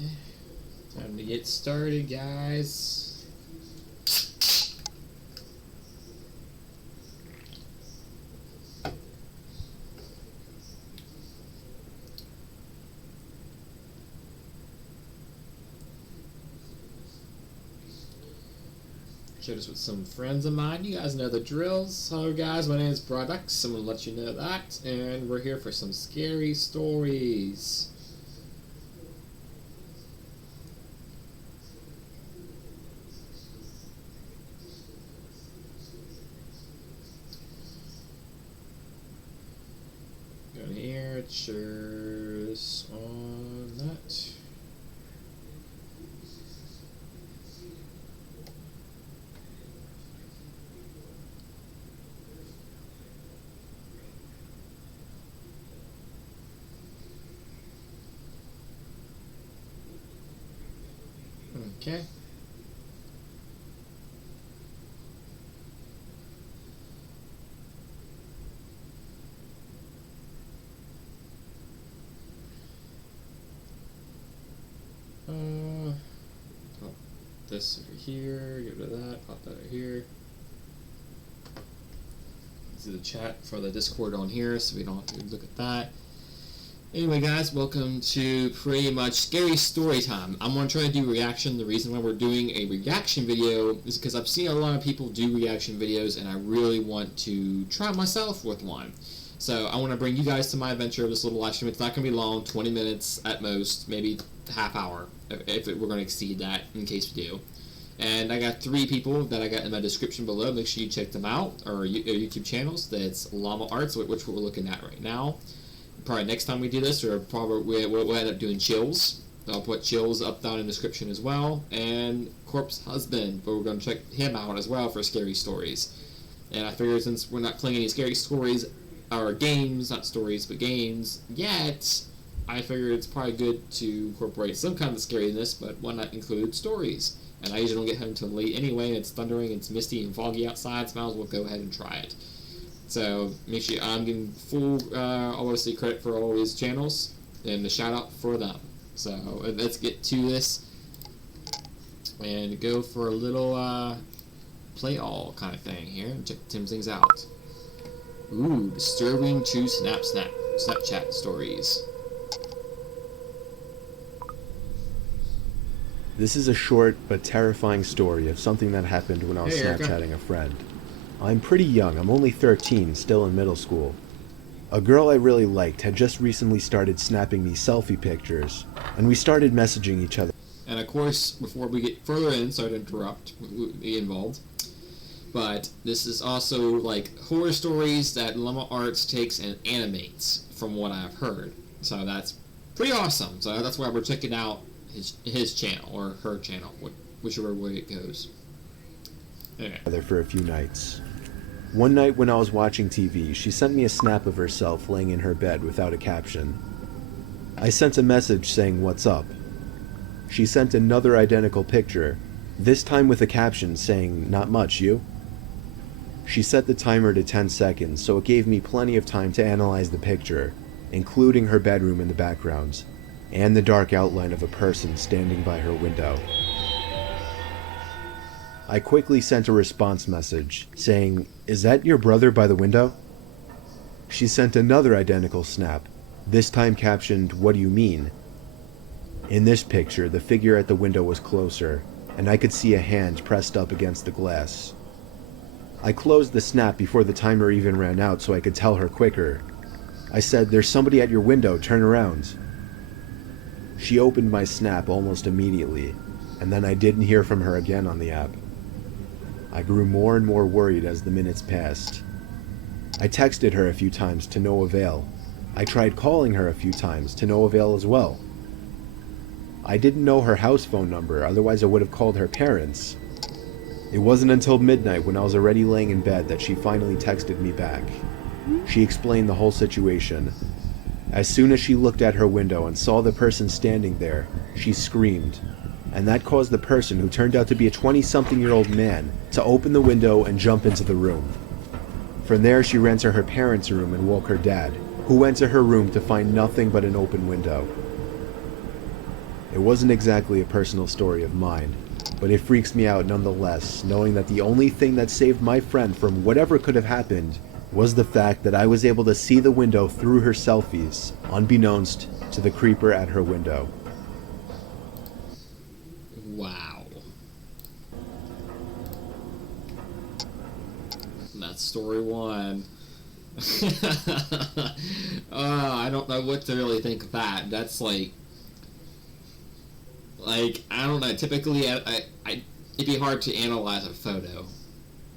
Okay. Time to get started, guys. Share this with some friends of mine. You guys know the drills. Hello, guys. My name is Brundonx. I'm going to let you know that. And we're here for some scary stories. Go in here. It shares on that. Okay. Pop this over here, get rid of that, pop that over here. This is the chat for the Discord on here, so we don't have to look at that. Anyway, guys, welcome to pretty much scary story time. I'm going to try to do reaction. The reason why we're doing a reaction video is because I've seen a lot of people do reaction videos, and I really want to try myself with one. So I want to bring you guys to my adventure of this little live stream. It's not going to be long, 20 minutes at most, maybe half hour, if we're going to exceed that, in case we do. And I got 3 people that I got in my description below. Make sure you check them out, or YouTube channels. That's Llama Arts, which we're looking at right now. Probably next time we do this, or probably we'll end up doing Chills. I'll put Chills up down in the description as well. And Corpse Husband, but we're going to check him out as well for scary stories. And I figured since we're not playing any scary stories, or games, not stories, but games, yet, I figured it's probably good to incorporate some kind of scariness, but why not include stories? And I usually don't get home until late anyway, and it's thundering, it's misty and foggy outside, so I might as well go ahead and try it. So make sure I'm getting full, obviously, credit for all these channels, and a shout out for them. So let's get to this, and go for a little play all kind of thing here, and check Tim's things out. Ooh, disturbing true Snapchat stories. This is a short but terrifying story of something that happened when I was Snapchatting a friend. I'm pretty young, I'm only 13, still in middle school. A girl I really liked had just recently started snapping me selfie pictures, and we started messaging each other. And of course, before we get further in, sorry to interrupt, be involved, but this is also like horror stories that Llama Arts takes and animates, from what I've heard. So that's pretty awesome. So that's why we're checking out his channel, or her channel, whichever way it goes. Okay. For a few nights. One night when I was watching TV, she sent me a snap of herself laying in her bed without a caption. I sent a message saying, "What's up?" She sent another identical picture, this time with a caption saying, "Not much, you?" She set the timer to 10 seconds, so it gave me plenty of time to analyze the picture, including her bedroom in the background, and the dark outline of a person standing by her window. I quickly sent a response message, saying, "Is that your brother by the window?" She sent another identical snap, this time captioned, "What do you mean?" In this picture, the figure at the window was closer, and I could see a hand pressed up against the glass. I closed the snap before the timer even ran out so I could tell her quicker. I said, "There's somebody at your window, turn around." She opened my snap almost immediately, and then I didn't hear from her again on the app. I grew more and more worried as the minutes passed. I texted her a few times to no avail. I tried calling her a few times to no avail as well. I didn't know her house phone number, otherwise I would have called her parents. It wasn't until midnight when I was already laying in bed that she finally texted me back. She explained the whole situation. As soon as she looked at her window and saw the person standing there, she screamed, and that caused the person, who turned out to be a 20-something-year-old man, to open the window and jump into the room. From there, she ran to her parents' room and woke her dad, who went to her room to find nothing but an open window. It wasn't exactly a personal story of mine, but it freaks me out nonetheless, knowing that the only thing that saved my friend from whatever could have happened was the fact that I was able to see the window through her selfies, unbeknownst to the creeper at her window. Wow. That's story one. I don't know what to really think of that. That's like I don't know. Typically, it'd be hard to analyze a photo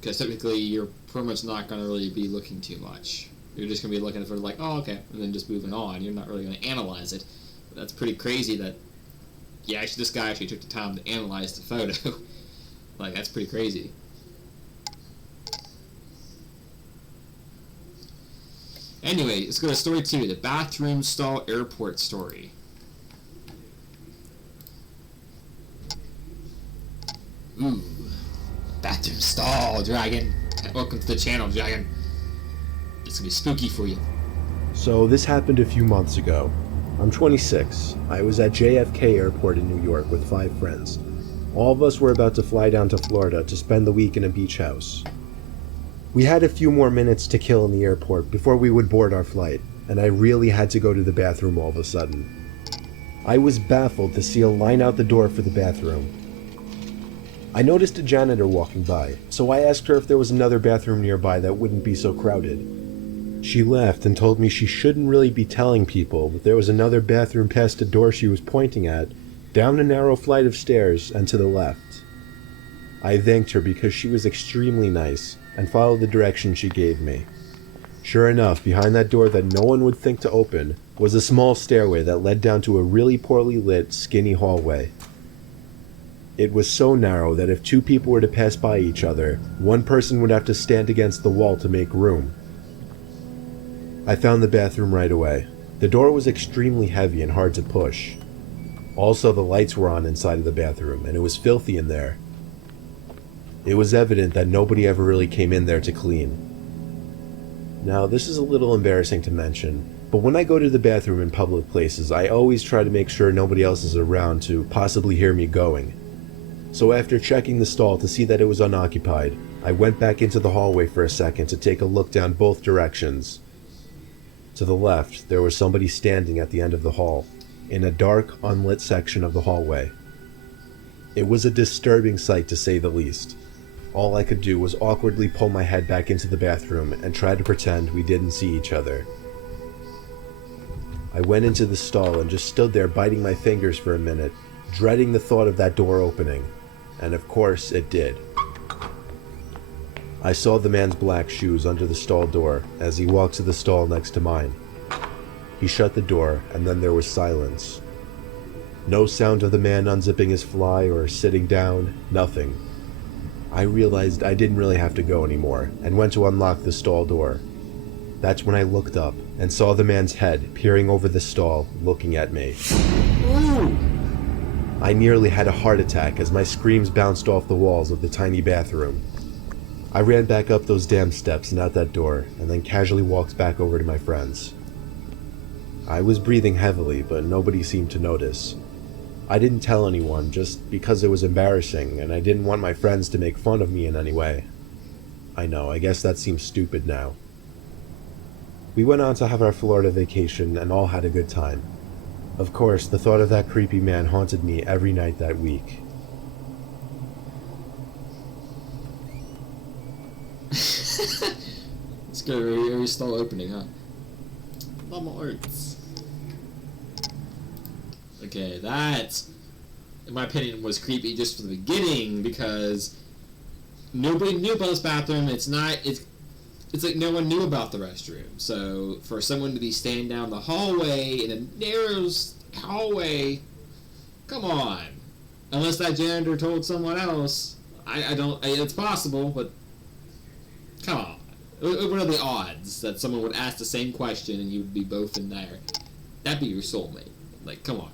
because typically you're pretty much not going to really be looking too much. You're just going to be looking for like, oh, okay, and then just moving on. You're not really going to analyze it. But that's pretty crazy that this guy actually took the time to analyze the photo. Like, that's pretty crazy. Anyway, let's go to story 2, the bathroom stall airport story. Ooh, bathroom stall, Dragon. Welcome to the channel, Dragon. It's gonna be spooky for you. So this happened a few months ago. I'm 26. I was at JFK Airport in New York with 5 friends. All of us were about to fly down to Florida to spend the week in a beach house. We had a few more minutes to kill in the airport before we would board our flight, and I really had to go to the bathroom all of a sudden. I was baffled to see a line out the door for the bathroom. I noticed a janitor walking by, so I asked her if there was another bathroom nearby that wouldn't be so crowded. She laughed and told me she shouldn't really be telling people, but there was another bathroom past the door she was pointing at, down a narrow flight of stairs and to the left. I thanked her because she was extremely nice, and followed the direction she gave me. Sure enough, behind that door that no one would think to open was a small stairway that led down to a really poorly lit, skinny hallway. It was so narrow that if 2 people were to pass by each other, one person would have to stand against the wall to make room. I found the bathroom right away. The door was extremely heavy and hard to push. Also, the lights were on inside of the bathroom, and it was filthy in there. It was evident that nobody ever really came in there to clean. Now, this is a little embarrassing to mention, but when I go to the bathroom in public places, I always try to make sure nobody else is around to possibly hear me going. So after checking the stall to see that it was unoccupied, I went back into the hallway for a second to take a look down both directions. To the left, there was somebody standing at the end of the hall, in a dark, unlit section of the hallway. It was a disturbing sight to say the least. All I could do was awkwardly pull my head back into the bathroom and try to pretend we didn't see each other. I went into the stall and just stood there biting my fingers for a minute, dreading the thought of that door opening. And of course, it did. I saw the man's black shoes under the stall door as he walked to the stall next to mine. He shut the door, and then there was silence. No sound of the man unzipping his fly or sitting down, nothing. I realized I didn't really have to go anymore, and went to unlock the stall door. That's when I looked up and saw the man's head peering over the stall, looking at me. Ooh! I nearly had a heart attack as my screams bounced off the walls of the tiny bathroom. I ran back up those damn steps and out that door, and then casually walked back over to my friends. I was breathing heavily, but nobody seemed to notice. I didn't tell anyone just because it was embarrassing, and I didn't want my friends to make fun of me in any way. I know, I guess that seems stupid now. We went on to have our Florida vacation and all had a good time. Of course, the thought of that creepy man haunted me every night that week. It's good. You're still opening, huh? Mama arts. Okay, that, in my opinion, was creepy just from the beginning because nobody knew about this bathroom. It's like no one knew about the restroom. So for someone to be standing down the hallway in a narrow hallway, come on. Unless that janitor told someone else, I don't. It's possible, but come on. What are the odds that someone would ask the same question and you'd be both in there? That'd be your soulmate. Like, come on.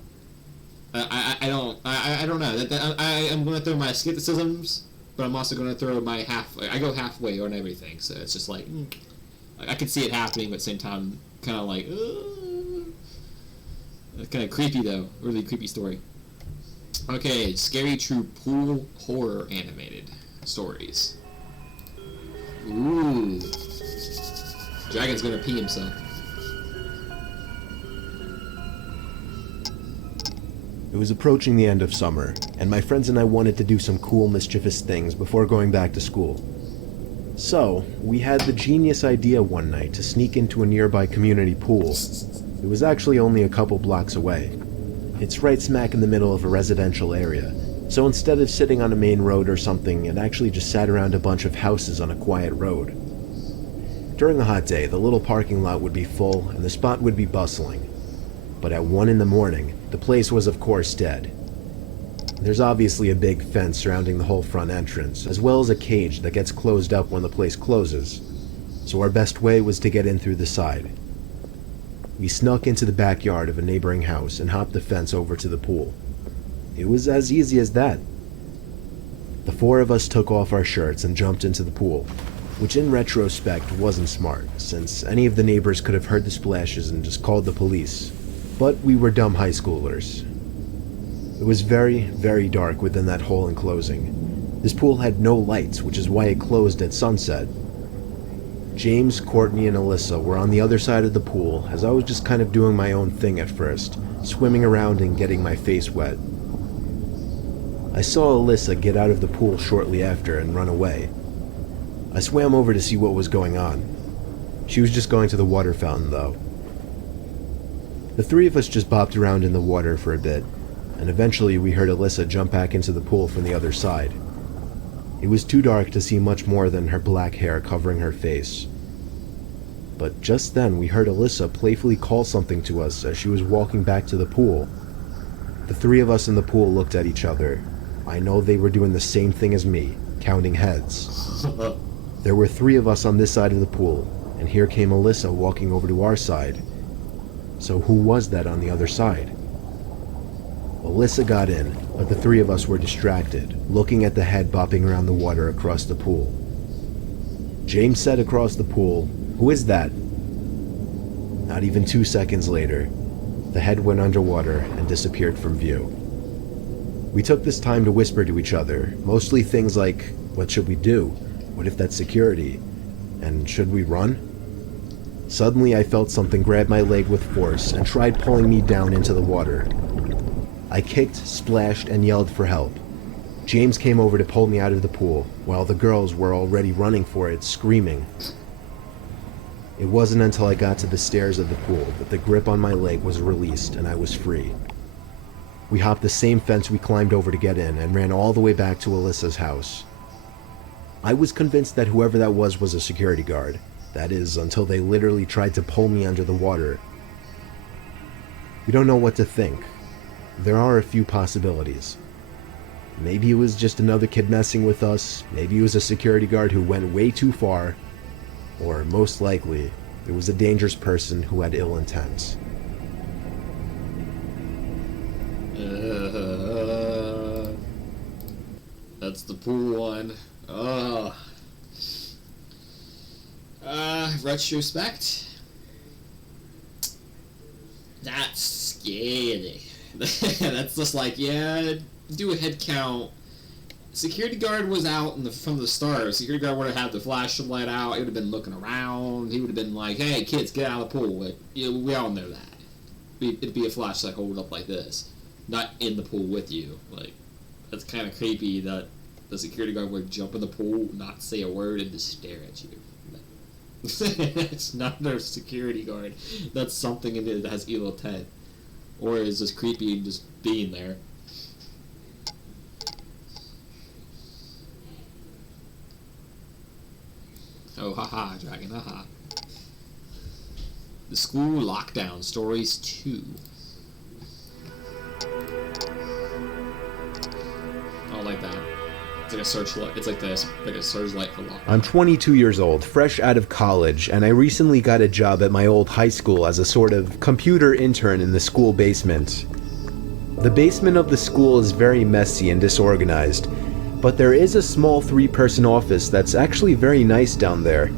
I don't know. I'm going to throw my skepticisms, but I'm also going to throw my I go halfway on everything, so it's just like, I can see it happening, but at the same time, kind of like, it's kind of creepy, though. Really creepy story. Okay, scary true pool horror animated stories. Ooh. Dragon's gonna pee himself. It was approaching the end of summer, and my friends and I wanted to do some cool, mischievous things before going back to school. So, we had the genius idea one night to sneak into a nearby community pool. It was actually only a couple blocks away. It's right smack in the middle of a residential area, so instead of sitting on a main road or something, it actually just sat around a bunch of houses on a quiet road. During a hot day, the little parking lot would be full and the spot would be bustling. But at 1 in the morning, the place was of course dead. There's obviously a big fence surrounding the whole front entrance, as well as a cage that gets closed up when the place closes, so our best way was to get in through the side. We snuck into the backyard of a neighboring house and hopped the fence over to the pool. It was as easy as that. The 4 of us took off our shirts and jumped into the pool, which in retrospect wasn't smart, since any of the neighbors could have heard the splashes and just called the police. But we were dumb high schoolers. It was very, very dark within that whole enclosing. This pool had no lights, which is why it closed at sunset. James, Courtney, and Alyssa were on the other side of the pool, as I was just kind of doing my own thing at first, swimming around and getting my face wet. I saw Alyssa get out of the pool shortly after and run away. I swam over to see what was going on. She was just going to the water fountain, though. The 3 of us just bopped around in the water for a bit, and eventually we heard Alyssa jump back into the pool from the other side. It was too dark to see much more than her black hair covering her face. But just then we heard Alyssa playfully call something to us as she was walking back to the pool. The 3 of us in the pool looked at each other. I know they were doing the same thing as me, counting heads. There were 3 of us on this side of the pool, and here came Alyssa walking over to our side. So who was that on the other side? Alyssa got in, but the 3 of us were distracted, looking at the head bopping around the water across the pool. James said across the pool, "Who is that?" Not even 2 seconds later, the head went underwater and disappeared from view. We took this time to whisper to each other, mostly things like, what should we do? What if that's security? And should we run? Suddenly I felt something grab my leg with force and tried pulling me down into the water. I kicked, splashed, and yelled for help. James came over to pull me out of the pool, while the girls were already running for it, screaming. It wasn't until I got to the stairs of the pool that the grip on my leg was released and I was free. We hopped the same fence we climbed over to get in and ran all the way back to Alyssa's house. I was convinced that whoever that was a security guard. That is, until they literally tried to pull me under the water. We don't know what to think. There are a few possibilities. Maybe it was just another kid messing with us, maybe it was a security guard who went way too far, or most likely, it was a dangerous person who had ill intent. That's the pool one. Retrospect. That's scary. That's just like, yeah, do a head count. Security guard was out from the start. Security guard would have had the flashlight out. He would have been looking around. He would have been like, hey, kids, get out of the pool. Like, we all know that. It'd be a flashlight holding up like this. Not in the pool with you. Like, that's kind of creepy that the security guard would jump in the pool, not say a word, and just stare at you. It's not their security guard. That's something in it that has evil intent. Or is just creepy and just being there. Oh, haha, dragon, haha. The School Lockdown Stories 2. I don't like that. It's like a searchlight. It's like this, like a searchlight for lockdown. I'm 22 years old, fresh out of college, and I recently got a job at my old high school as a sort of computer intern in the school basement. The basement of the school is very messy and disorganized, but there is a small 3-person office that's actually very nice down there.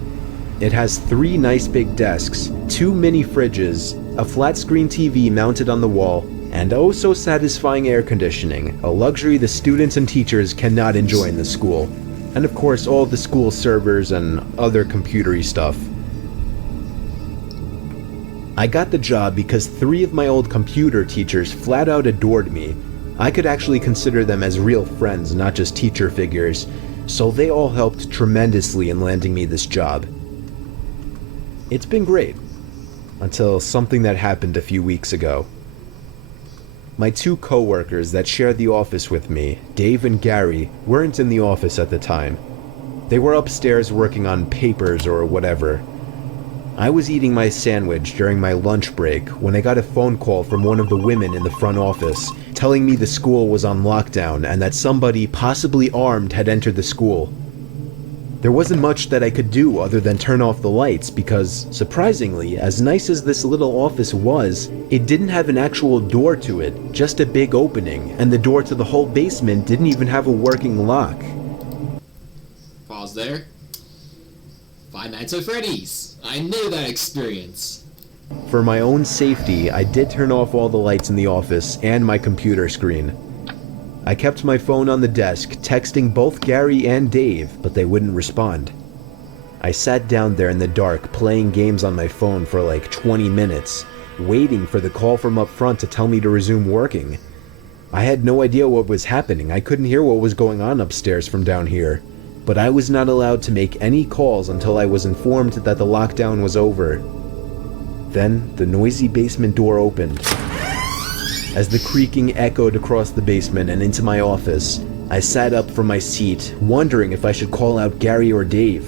It has 3 nice big desks, 2 mini fridges, a flat screen TV mounted on the wall, and oh so satisfying air conditioning, a luxury the students and teachers cannot enjoy in the school, and of course all the school servers and other computery stuff. I got the job because 3 of my old computer teachers flat out adored me. I could actually consider them as real friends, not just teacher figures, so they all helped tremendously in landing me this job. It's been great, until something that happened a few weeks ago. My 2 co-workers that shared the office with me, Dave and Gary, weren't in the office at the time. They were upstairs working on papers or whatever. I was eating my sandwich during my lunch break when I got a phone call from one of the women in the front office telling me the school was on lockdown and that somebody, possibly armed, had entered the school. There wasn't much that I could do other than turn off the lights because, surprisingly, as nice as this little office was, it didn't have an actual door to it, just a big opening, and the door to the whole basement didn't even have a working lock. Pause there. Five Nights at Freddy's. I know that experience. For my own safety, I did turn off all the lights in the office and my computer screen. I kept my phone on the desk, texting both Gary and Dave, but they wouldn't respond. I sat down there in the dark, playing games on my phone for like 20 minutes, waiting for the call from up front to tell me to resume working. I had no idea what was happening. I couldn't hear what was going on upstairs from down here, but I was not allowed to make any calls until I was informed that the lockdown was over. Then, the noisy basement door opened. As the creaking echoed across the basement and into my office, I sat up from my seat, wondering if I should call out Gary or Dave.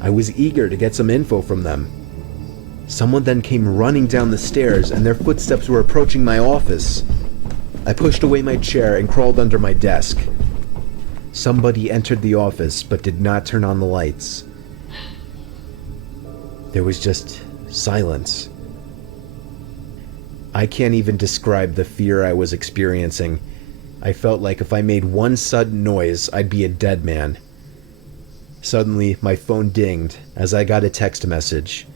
I was eager to get some info from them. Someone then came running down the stairs, and their footsteps were approaching my office. I pushed away my chair and crawled under my desk. Somebody entered the office, but did not turn on the lights. There was just silence. I can't even describe the fear I was experiencing. I felt like if I made one sudden noise, I'd be a dead man. Suddenly, my phone dinged as I got a text message.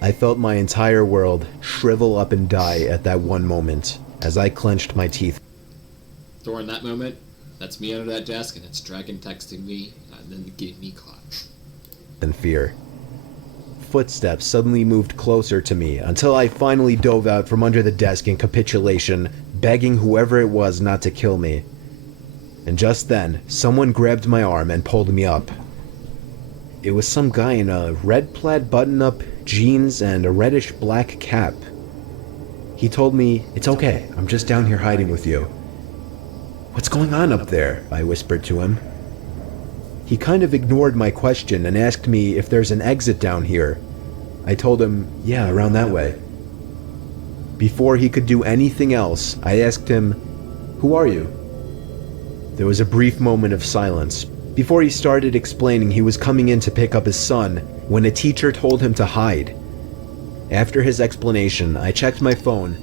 I felt my entire world shrivel up and die at that one moment as I clenched my teeth. During that moment, that's me under that desk, and it's Dragon texting me, and then getting me caught. And fear. Footsteps suddenly moved closer to me until I finally dove out from under the desk in capitulation, begging whoever it was not to kill me. And just then, someone grabbed my arm and pulled me up. It was some guy in a red plaid button-up, jeans, and a reddish-black cap. He told me, "It's okay, I'm just down here hiding with you." "What's going on up there?" I whispered to him. He kind of ignored my question and asked me if there's an exit down here. I told him, "Yeah, around that way." Before he could do anything else, I asked him, "Who are you?" There was a brief moment of silence before he started explaining he was coming in to pick up his son when a teacher told him to hide. After his explanation, I checked my phone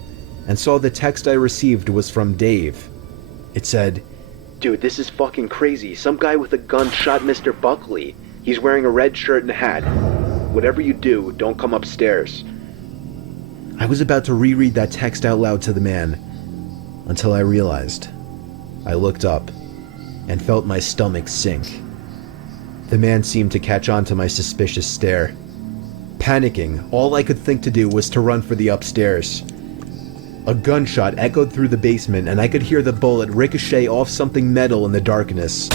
and saw the text I received was from Dave. It said, "Dude, this is fucking crazy. Some guy with a gun shot Mr. Buckley. He's wearing a red shirt and a hat. Whatever you do, don't come upstairs." I was about to reread that text out loud to the man until I realized. I looked up and felt my stomach sink. The man seemed to catch on to my suspicious stare. Panicking, all I could think to do was to run for the upstairs. A gunshot echoed through the basement, and I could hear the bullet ricochet off something metal in the darkness.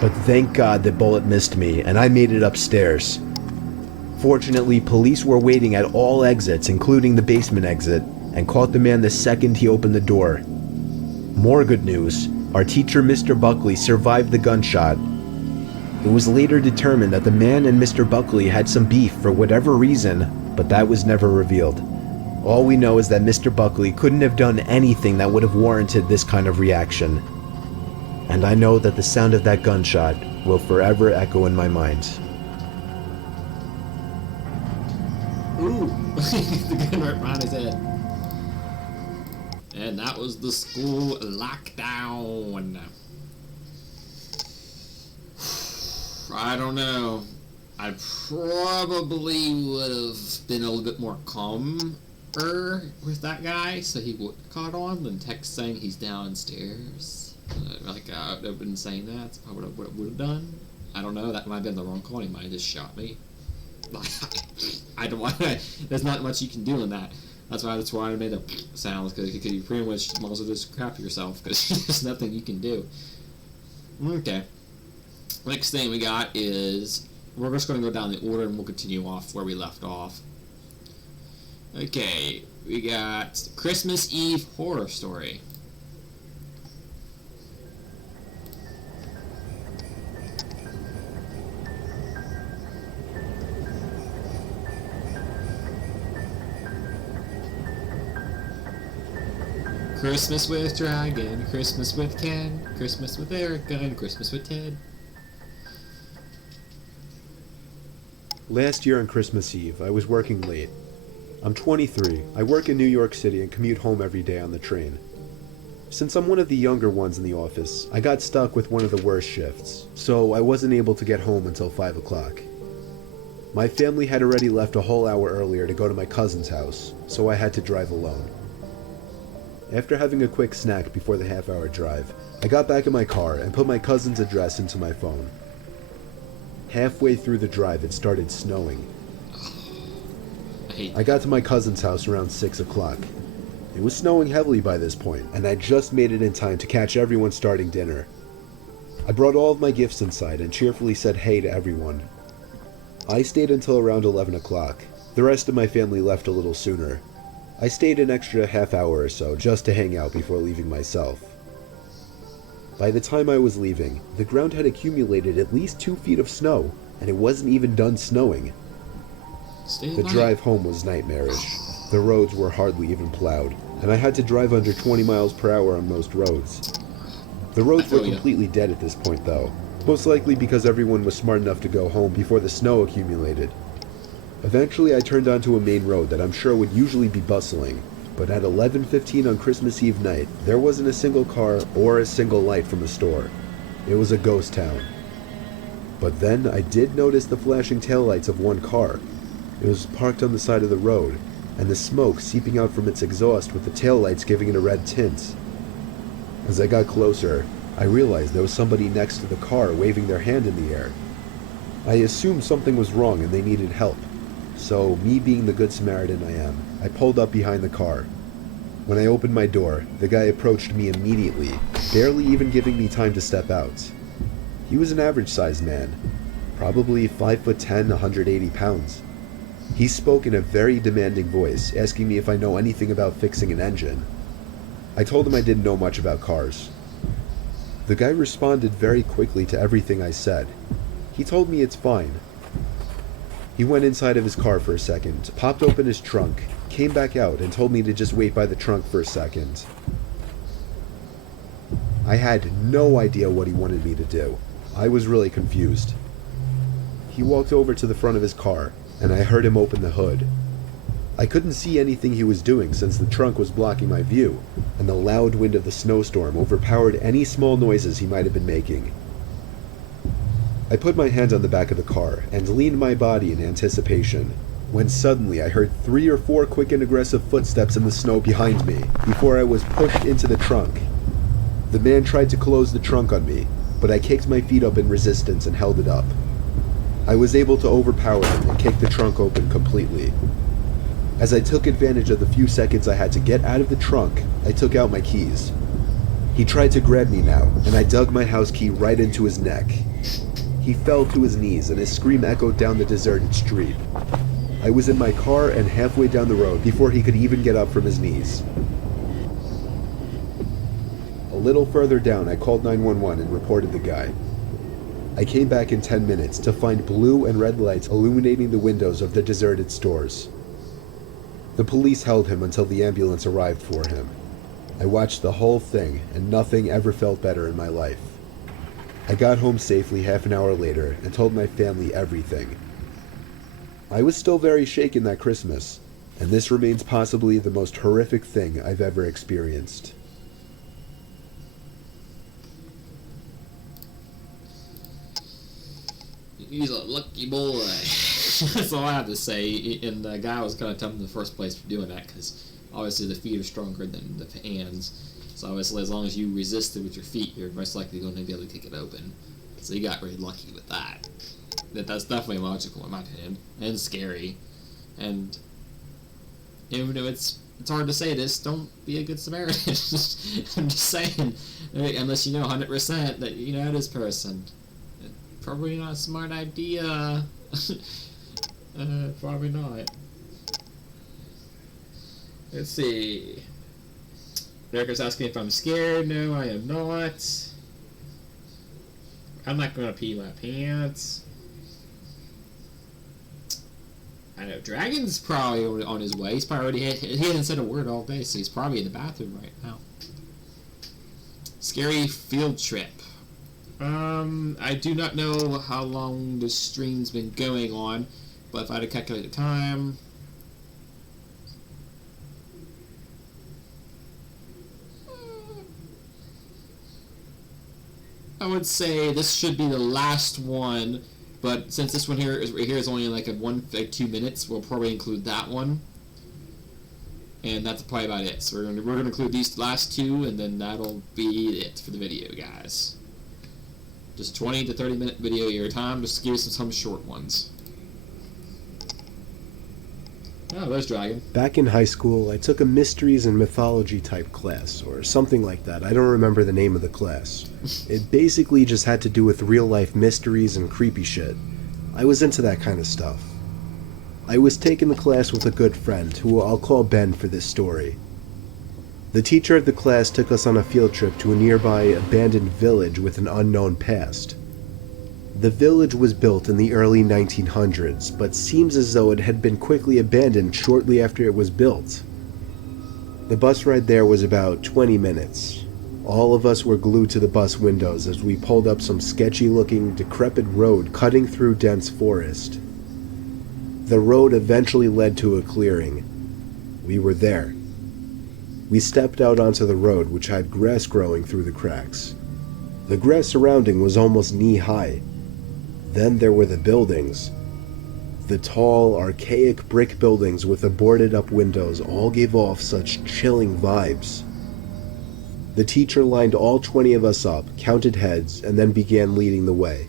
But thank God the bullet missed me, and I made it upstairs. Fortunately, police were waiting at all exits, including the basement exit, and caught the man the second he opened the door. More good news, our teacher Mr. Buckley survived the gunshot. It was later determined that the man and Mr. Buckley had some beef for whatever reason, but that was never revealed. All we know is that Mr. Buckley couldn't have done anything that would have warranted this kind of reaction. And I know that the sound of that gunshot will forever echo in my mind. Ooh, the gun right behind his head. And that was the school lockdown. I don't know. I probably would have been a little bit more calm with that guy, so he would caught on. Then text saying he's downstairs. I would have been saying that. That's probably what I would have done. I don't know. That might have been the wrong call. He might have just shot me. I don't want. There's not much you can do in that. That's why I made the sounds, because you pretty much might as well just crap yourself, because there's nothing you can do. Okay. Next thing we got is, we're just going to go down the order and we'll continue off where we left off. Okay, we got Christmas Eve horror story. Christmas with Dragon, Christmas with Ken, Christmas with Erica, and Christmas with Ted. Last year on Christmas Eve, I was working late. I'm 23. I work in New York City and commute home every day on the train. Since I'm one of the younger ones in the office, I got stuck with one of the worst shifts, so I wasn't able to get home until 5 o'clock. My family had already left a whole hour earlier to go to my cousin's house, so I had to drive alone. After having a quick snack before the half-hour drive, I got back in my car and put my cousin's address into my phone. Halfway through the drive, it started snowing. I got to my cousin's house around 6 o'clock. It was snowing heavily by this point, and I just made it in time to catch everyone starting dinner. I brought all of my gifts inside and cheerfully said hey to everyone. I stayed until around 11 o'clock. The rest of my family left a little sooner. I stayed an extra half hour or so just to hang out before leaving myself. By the time I was leaving, the ground had accumulated at least 2 feet of snow, and it wasn't even done snowing. The drive home was nightmarish. The roads were hardly even plowed, and I had to drive under 20 miles per hour on most roads. The roads were completely dead at this point though, most likely because everyone was smart enough to go home before the snow accumulated. Eventually I turned onto a main road that I'm sure would usually be bustling, but at 11:15 on Christmas Eve night, there wasn't a single car or a single light from a store. It was a ghost town. But then I did notice the flashing taillights of one car. It was parked on the side of the road, and the smoke seeping out from its exhaust with the taillights giving it a red tint. As I got closer, I realized there was somebody next to the car waving their hand in the air. I assumed something was wrong and they needed help. So, me being the good Samaritan I am, I pulled up behind the car. When I opened my door, the guy approached me immediately, barely even giving me time to step out. He was an average-sized man, probably 5'10", 180 pounds. He spoke in a very demanding voice, asking me if I know anything about fixing an engine. I told him I didn't know much about cars. The guy responded very quickly to everything I said. He told me it's fine. He went inside of his car for a second, popped open his trunk, came back out and told me to just wait by the trunk for a second. I had no idea what he wanted me to do. I was really confused. He walked over to the front of his car, and I heard him open the hood. I couldn't see anything he was doing since the trunk was blocking my view, and the loud wind of the snowstorm overpowered any small noises he might have been making. I put my hand on the back of the car and leaned my body in anticipation, when suddenly I heard 3 or 4 quick and aggressive footsteps in the snow behind me before I was pushed into the trunk. The man tried to close the trunk on me, but I kicked my feet up in resistance and held it up. I was able to overpower him and kick the trunk open completely. As I took advantage of the few seconds I had to get out of the trunk, I took out my keys. He tried to grab me now, and I dug my house key right into his neck. He fell to his knees and his scream echoed down the deserted street. I was in my car and halfway down the road before he could even get up from his knees. A little further down, I called 911 and reported the guy. I came back in 10 minutes to find blue and red lights illuminating the windows of the deserted stores. The police held him until the ambulance arrived for him. I watched the whole thing, and nothing ever felt better in my life. I got home safely half an hour later and told my family everything. I was still very shaken that Christmas, and this remains possibly the most horrific thing I've ever experienced. He's a lucky boy. That's all I have to say. And the guy was going to tell him in the first place for doing that, because obviously the feet are stronger than the hands. So obviously, as long as you resist it with your feet, you're most likely going to be able to kick it open. So you got really lucky with that. That's definitely logical in my opinion, and scary. And even though it's hard to say this, don't be a good Samaritan. I'm just saying, unless you know 100% that you know this person. Probably not a smart idea. Probably not. Let's see. Erica's asking if I'm scared. No, I am not. I'm not gonna pee my pants. I know Dragon's probably on his way. He's probably he hasn't said a word all day, so he's probably in the bathroom right now. Scary field trip. I do not know how long the stream's been going on, but if I had to calculate the time, I would say this should be the last one. But since this one here is only like 2 minutes, we'll probably include that one, and that's probably about it. So we're gonna include these last two, and then that'll be it for the video, guys. Just 20 to 30 minute video at your time. Just give you some short ones. Oh, there's Dragon. Back in high school, I took a mysteries and mythology type class, or something like that. I don't remember the name of the class. It basically just had to do with real life mysteries and creepy shit. I was into that kind of stuff. I was taking the class with a good friend, who I'll call Ben for this story. The teacher of the class took us on a field trip to a nearby abandoned village with an unknown past. The village was built in the early 1900s, but seems as though it had been quickly abandoned shortly after it was built. The bus ride there was about 20 minutes. All of us were glued to the bus windows as we pulled up some sketchy-looking, decrepit road cutting through dense forest. The road eventually led to a clearing. We were there. We stepped out onto the road, which had grass growing through the cracks. The grass surrounding was almost knee-high. Then there were the buildings. The tall, archaic brick buildings with the boarded-up windows all gave off such chilling vibes. The teacher lined all 20 of us up, counted heads, and then began leading the way.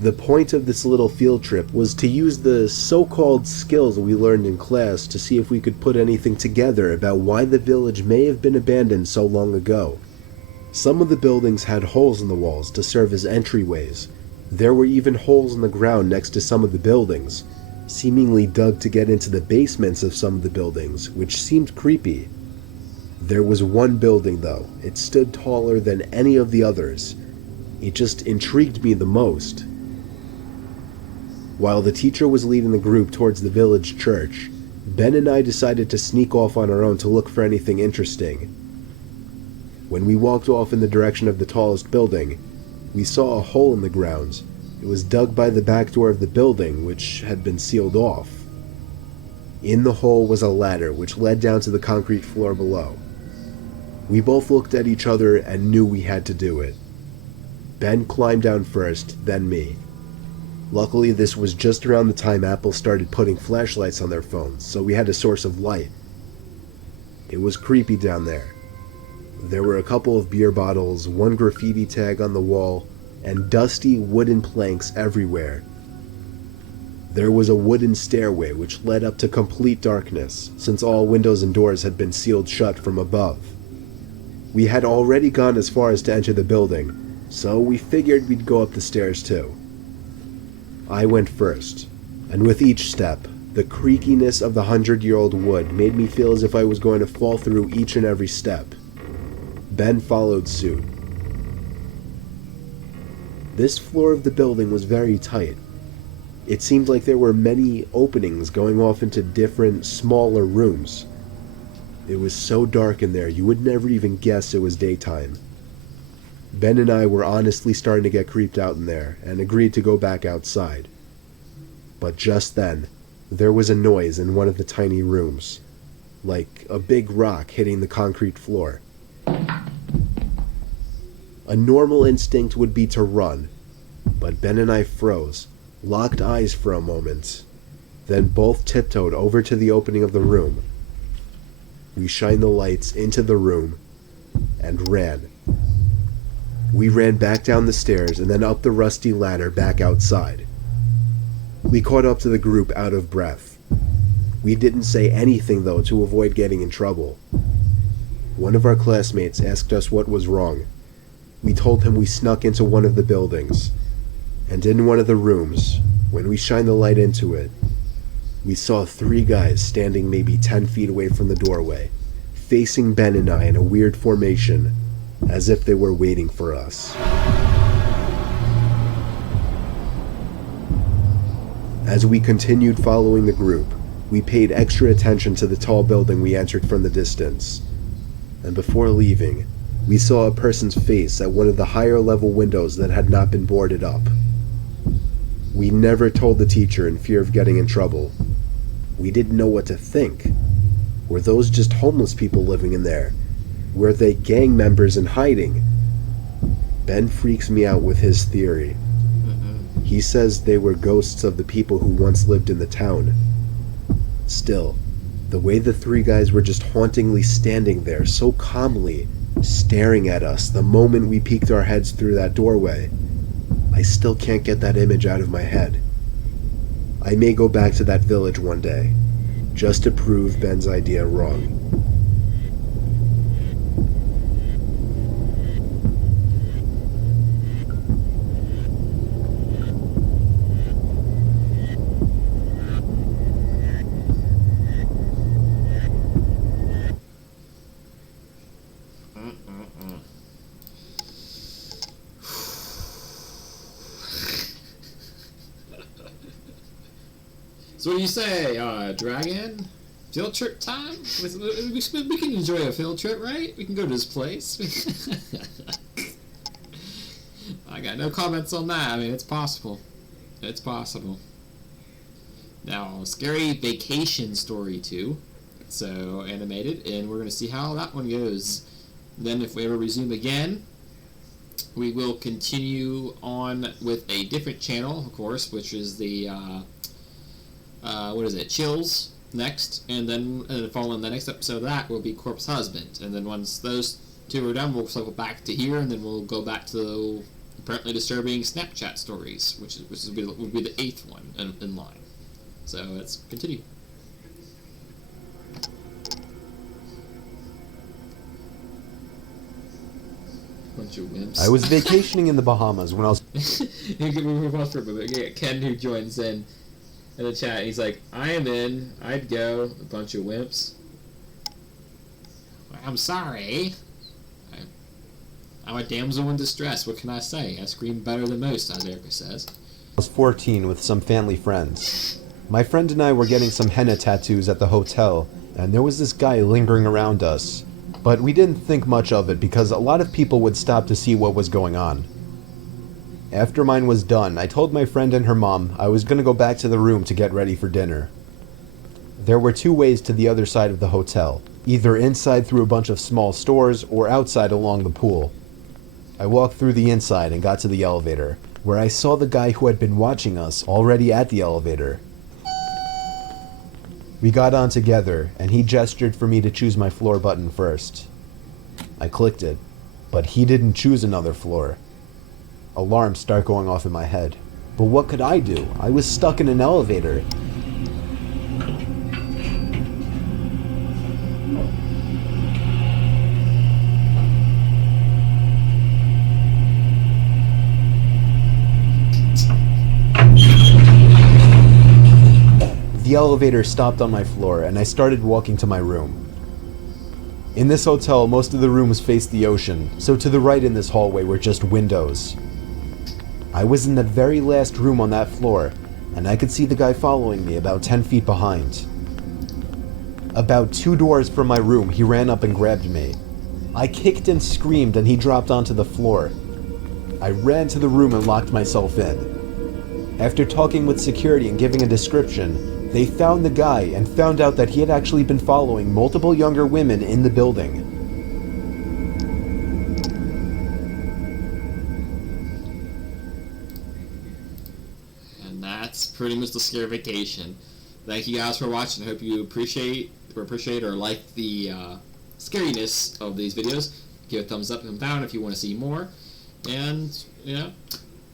The point of this little field trip was to use the so-called skills we learned in class to see if we could put anything together about why the village may have been abandoned so long ago. Some of the buildings had holes in the walls to serve as entryways. There were even holes in the ground next to some of the buildings, seemingly dug to get into the basements of some of the buildings, which seemed creepy. There was one building, though. It stood taller than any of the others. It just intrigued me the most. While the teacher was leading the group towards the village church, Ben and I decided to sneak off on our own to look for anything interesting. When we walked off in the direction of the tallest building, we saw a hole in the ground. It was dug by the back door of the building, which had been sealed off. In the hole was a ladder, which led down to the concrete floor below. We both looked at each other and knew we had to do it. Ben climbed down first, then me. Luckily, this was just around the time Apple started putting flashlights on their phones, so we had a source of light. It was creepy down there. There were a couple of beer bottles, one graffiti tag on the wall, and dusty wooden planks everywhere. There was a wooden stairway which led up to complete darkness, since all windows and doors had been sealed shut from above. We had already gone as far as to enter the building, so we figured we'd go up the stairs too. I went first, and with each step, the creakiness of the 100-year-old wood made me feel as if I was going to fall through each and every step. Ben followed suit. This floor of the building was very tight. It seemed like there were many openings going off into different, smaller rooms. It was so dark in there, you would never even guess it was daytime. Ben and I were honestly starting to get creeped out in there, and agreed to go back outside. But just then, there was a noise in one of the tiny rooms, like a big rock hitting the concrete floor. A normal instinct would be to run, but Ben and I froze, locked eyes for a moment, then both tiptoed over to the opening of the room. We shined the lights into the room and ran. We ran back down the stairs and then up the rusty ladder back outside. We caught up to the group out of breath. We didn't say anything though to avoid getting in trouble. One of our classmates asked us what was wrong. We told him we snuck into one of the buildings, and in one of the rooms, when we shined the light into it, we saw 3 guys standing maybe 10 feet away from the doorway, facing Ben and I in a weird formation, as if they were waiting for us. As we continued following the group, we paid extra attention to the tall building we entered from the distance. And before leaving, we saw a person's face at one of the higher level windows that had not been boarded up. We never told the teacher in fear of getting in trouble. We didn't know what to think. Were those just homeless people living in there? Were they gang members in hiding? Ben freaks me out with his theory. He says they were ghosts of the people who once lived in the town. Still, the way the 3 guys were just hauntingly standing there so calmly, staring at us the moment we peeked our heads through that doorway, I still can't get that image out of my head. I may go back to that village one day, just to prove Ben's idea wrong. So what do you say, Dragon? Field trip time? We can enjoy a field trip, right? We can go to this place. I got no comments on that. I mean, it's possible. It's possible. Now, Scary Vacation Story 2. So, animated, and we're going to see how that one goes. Then, if we ever resume again, we will continue on with a different channel, of course, which is the, Chills next, and then following the next episode of that will be Corpse Husband. And then once those 2 are done, we'll cycle back to here, and then we'll go back to the apparently disturbing Snapchat stories, which will be the 8th one in line. So let's continue. Bunch of wimps. I was vacationing in the Bahamas when I was... We move on for a moment. We got Ken who joins in the chat. He's like, I am in. I'd go. A bunch of wimps. I'm sorry. I'm a damsel in distress. What can I say? I scream better than most, as Erica says. I was 14 with some family friends. My friend and I were getting some henna tattoos at the hotel, and there was this guy lingering around us. But we didn't think much of it because a lot of people would stop to see what was going on. After mine was done, I told my friend and her mom I was going to go back to the room to get ready for dinner. There were 2 ways to the other side of the hotel, either inside through a bunch of small stores or outside along the pool. I walked through the inside and got to the elevator, where I saw the guy who had been watching us already at the elevator. We got on together, and he gestured for me to choose my floor button first. I clicked it, but he didn't choose another floor. Alarms start going off in my head. But what could I do? I was stuck in an elevator. The elevator stopped on my floor, and I started walking to my room. In this hotel, most of the rooms faced the ocean, so to the right in this hallway were just windows. I was in the very last room on that floor, and I could see the guy following me about 10 feet behind. About 2 doors from my room, he ran up and grabbed me. I kicked and screamed, and he dropped onto the floor. I ran to the room and locked myself in. After talking with security and giving a description, they found the guy and found out that he had actually been following multiple younger women in the building. And that's pretty much the Scary Vacation. thank you guys for watching. I hope you appreciate or like the scariness of these videos. Give a thumbs up and down if you want to see more. And,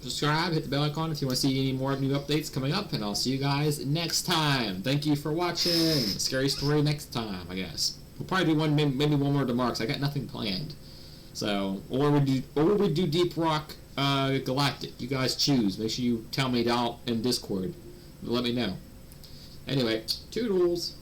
subscribe, hit the bell icon if you want to see any more new updates coming up. And I'll see you guys next time. Thank you for watching. Scary story next time, I guess. We'll probably do maybe one more tomorrow, because I got nothing planned. So, or we do Deep Rock Galactic. You guys choose. Make sure you tell me down in Discord. Let me know. Anyway, toodles.